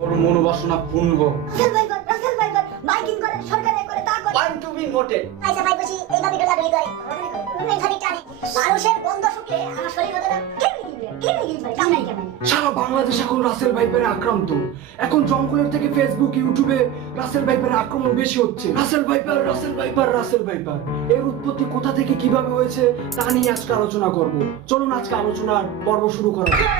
ওর মনোবাসনা পূর্ণ হোক। রাসেল ভাইবার মাইকিং করে সরকারে করে তা করে পয়েন্ট টু বি নোটেড। আইসা ভাই বসি এই দাবি ডলাডলি করে মেধাবী টানে মানুষের গন্ধ শুকলে আমার শরীর হতে না কেমনি গিলবে কামড়াই কেমন সারা বাংলাদেশ এখন রাসেল ভাইপারে আক্রান্ত। এখন জঙ্গলের থেকে ফেসবুক ইউটিউবে রাসেল ভাইপারের আক্রমণ বেশি হচ্ছে। Russell viper Russell viper Russell viper এর উৎপত্তি কোথা থেকে কিভাবে হয়েছে তা নিয়ে আজকে আলোচনা করব। চলুন আজকে আলোচনার পর্ব শুরু করা যাক।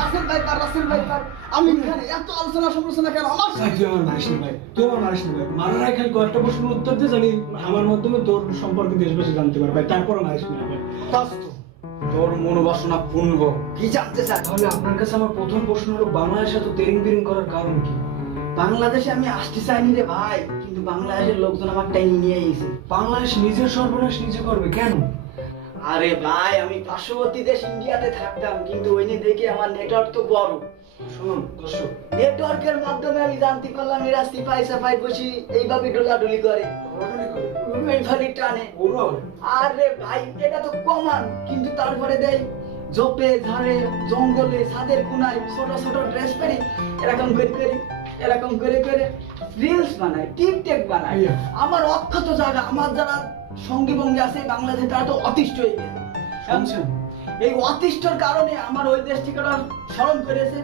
রাসেল ভাইপার আমি এখানে এত আলোচনা সমালোচনা কেন আমার তুই আমার মারিস না ভাই, তুই আমার মারিস না ভাই। মারার আগে খালি কয়েকটা প্রশ্নের উত্তর দিয়ে জানি আমার মাধ্যমে তোর সম্পর্কে দেশবাসী জানতে পারে ভাই, তারপর মারিস না ভাই। তোর মনোবাসনা পূর্ণ হোক। কি জানতে চাই? তাহলে আপনার কাছে আমার প্রথম প্রশ্ন হলো, বাংলাদেশে এত তেরিং বেরিং করার কারণ কি? বাংলাদেশে আমি আসতে চাইনি রে ভাই, কিন্তু বাংলাদেশের লোকজন আমার টাইনি নিয়ে এসেছে। বাংলাদেশ নিজের সর্বনাশ নিজে করবে কেন? আরে ভাই আমি পার্শ্ববর্তী দেশ ইন্ডিয়াতে থাকতাম, কিন্তু ওই নিয়ে দেখি আমার নেটওয়ার্ক তো বড়। শুনুন দর্শক, নেটওয়ার্কের মাধ্যমে আমি জানতে পারলাম এরা সিপাই সাফাই বসি এইভাবে ডোলাডুলি করে, এইভাবে টানে। আরে ভাই এটা তো কমান, কিন্তু তারপরে দেয় জপে ঝাড়ে জঙ্গলে ছাদের কোনায় ছোট ছোট ড্রেস পরে এরকম করে রিলস বানায়, টিকটক বানায়। আইয়া। আমার অক্ষত জায়গা, আমার যারা সঙ্গী বঙ্গী আছে বাংলাদেশে তারা তো অতিষ্ঠ হয়ে গেছে। শুনছেন? এই অতিষ্ঠর কারণে আমার ওই দেশ থেকে ওরা স্মরণ করেছে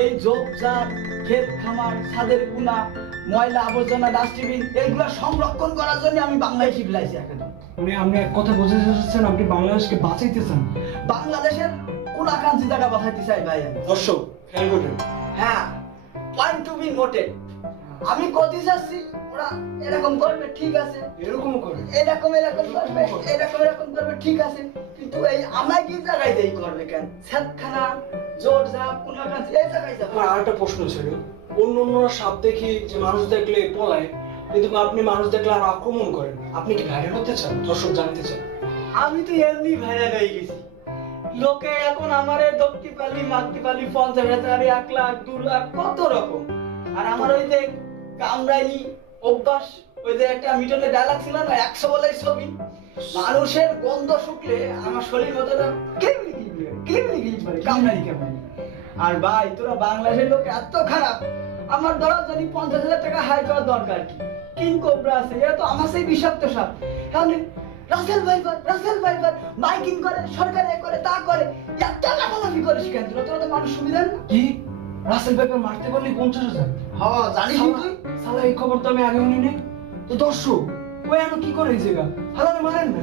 এই ঝোপঝাড় ক্ষেত খামার ছাদের কোনা ময়লা আবর্জনা ডাস্টবিন এইগুলো সংরক্ষণ করার জন্য আমি বাংলাদেশি ফিলাইছি এখন। মানে আপনি এক কথা বোঝাতে চাচ্ছেন আপনি বাংলাদেশকে বাঁচাইতে চান। বাংলাদেশের কোনাকাঞ্চি জায়গা বাঁচাইতে চাই ভাই আমি। দর্শক খেয়াল করবেন, হ্যাঁ, পয়েন্ট টু বি নোটেড। আমি কতি চাচ্ছি ওরা এরকম করবে, ঠিক আছে, এরকমও করে। এরকম করবে, ঠিক আছে, কিন্তু এই আমরা কি জায়গায় দেই করবে কেন? ছাদখানা জোর জাপ কোনাকাঞ্চি এই জায়গায় যাবে। আমার আরেকটা প্রশ্ন ছিল, অন্যরা সাপ দেখি যে মানুষ দেখলে পলায়, কিন্তু আপনি মানুষ দেখলে আর আক্রমণ করেন। আপনি কি ভাইরাল হতে চান? দর্শক জানতে চান। আমি তো এমনি ভাইরাল হয়ে গেছি, লোকে এখন আমারে ধরতে পারলি মারতে পারলি 50,000 1 লাখ 2 লাখ কত রকম। আর আমার ওই যে কামড়াইনি অভ্যাস, ওই যে একটা মিটনের ডায়লগ ছিল না 100 বলেই ছবি, মানুষের গন্ধ শুকলে আমার শরীর মতো না কেমনি গিলবে কামড়াই কেমন। আর ভাই তোরা বাংলাদেশের লোক এত খারাপ, আমার ধরা যদি 50,000 টাকা হাই করার দরকার কি? কিং কোবরা আছে, এরা তো আমার সেই বিষাক্ত সাপ। তাহলে রাসেল ভাইপার মাইকিং করে সরকারে করে তা করে, এত লাফালাফি করিস কেন? তোরা তো মানুষ সুবিধা না। কি রাসেল ভাইপার মারতে পারলি 50,000? হ্যাঁ জানিস তুই? শালা এই খবর তো আমি আগে শুনি নাই। তো দর্শক ওই এখন কি করে এই জায়গা হালারে মারেন না।